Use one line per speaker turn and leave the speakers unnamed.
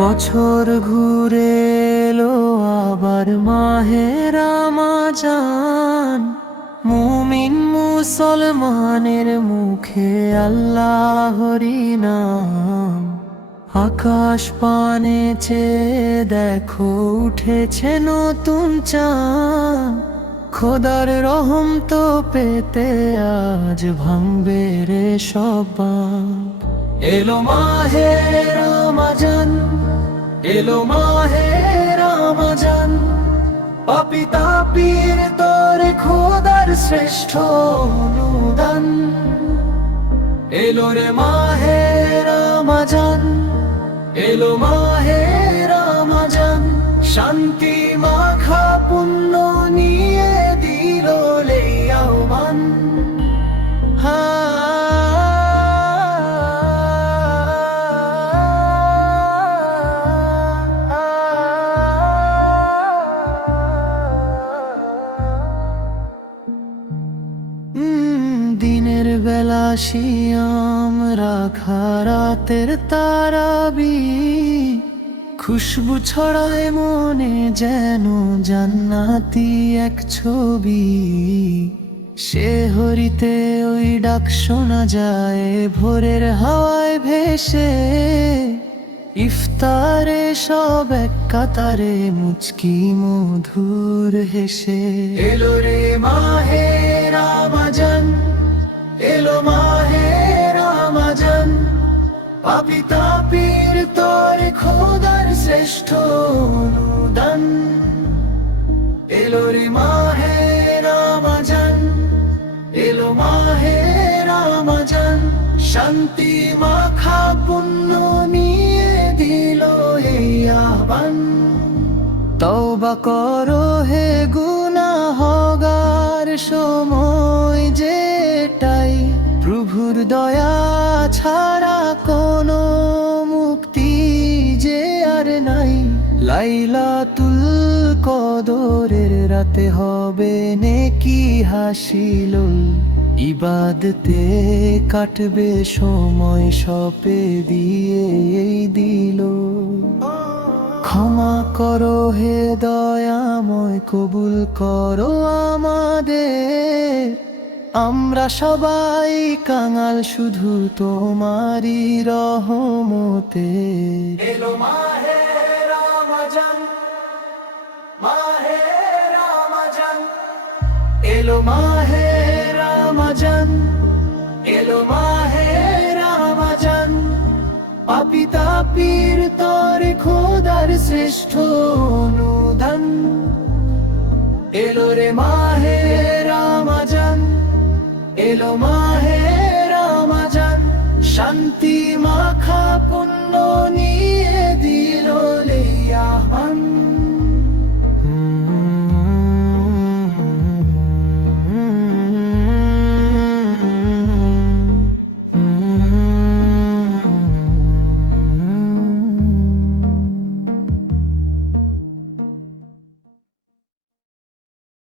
বছর ঘুরে এলো আবার মাহের আমাজান মুমিন মুসলমানের মুখে আল্লাহরি নাম। আকাশ পানে চেয়ে দেখো, উঠেছে নতুন চাঁদ। খোদার রহম তো পেতে আজ ভাঙবে রে সবাই এলো মাহে রামাজান, এলো মাহে রামাজান। পাপি তাপির তোর খোদার শ্রেষ্ঠ অনুদান। এলো রে মাহে রামাজান। এলো মাহে রামাজান শান্তি মাখা পুণ্য শিয়াম রাখা রাতের তারাবি। খুশবু ছড়ায় মনে যেন জান্নাতি এক ছবি। সে হরিতে ওই ডাক শোনা যায়, ভোরের হাওয়ায় ভেসে। ইফতারে সব এক কাতারে মুচকি মধুর হেসে। এলো রে মাহে রামাজান এলো মাহে রামাজন। পাপি তাপির তোর খোদার শ্রেষ্ঠ অনুদান। এলো রে মাহে রামাজান, এলো মাহে রামাজান। শান্তি মাখা পুণ্য নিয়ে দিল এই আহ্বান। তওবা করো হে গুনাহগার, সময় যেটাই প্রভুর দয়া ছাড়া কোনো মুক্তি যে আর নাই। লাইলাতুল কদরের রাতে হবে নেকি হাসিল ইবাদতে কাটবে সময় সপে দিয়ে এই দিল। ক্ষমা করো হে দয়াময়, কবুল করো আমাদের। আমরা সবাই কাঙাল শুধু তোমারই রহমতে। এলো মাহে রামাজান এলো মাহে রামাজান, এলো মাহে রামাজান। পাপি তাপির তোর খোদার শ্রেষ্ঠ অনুদান। এলো রে মাহে এলো মাহে রামাজান শান্তি মাখা পুণ্য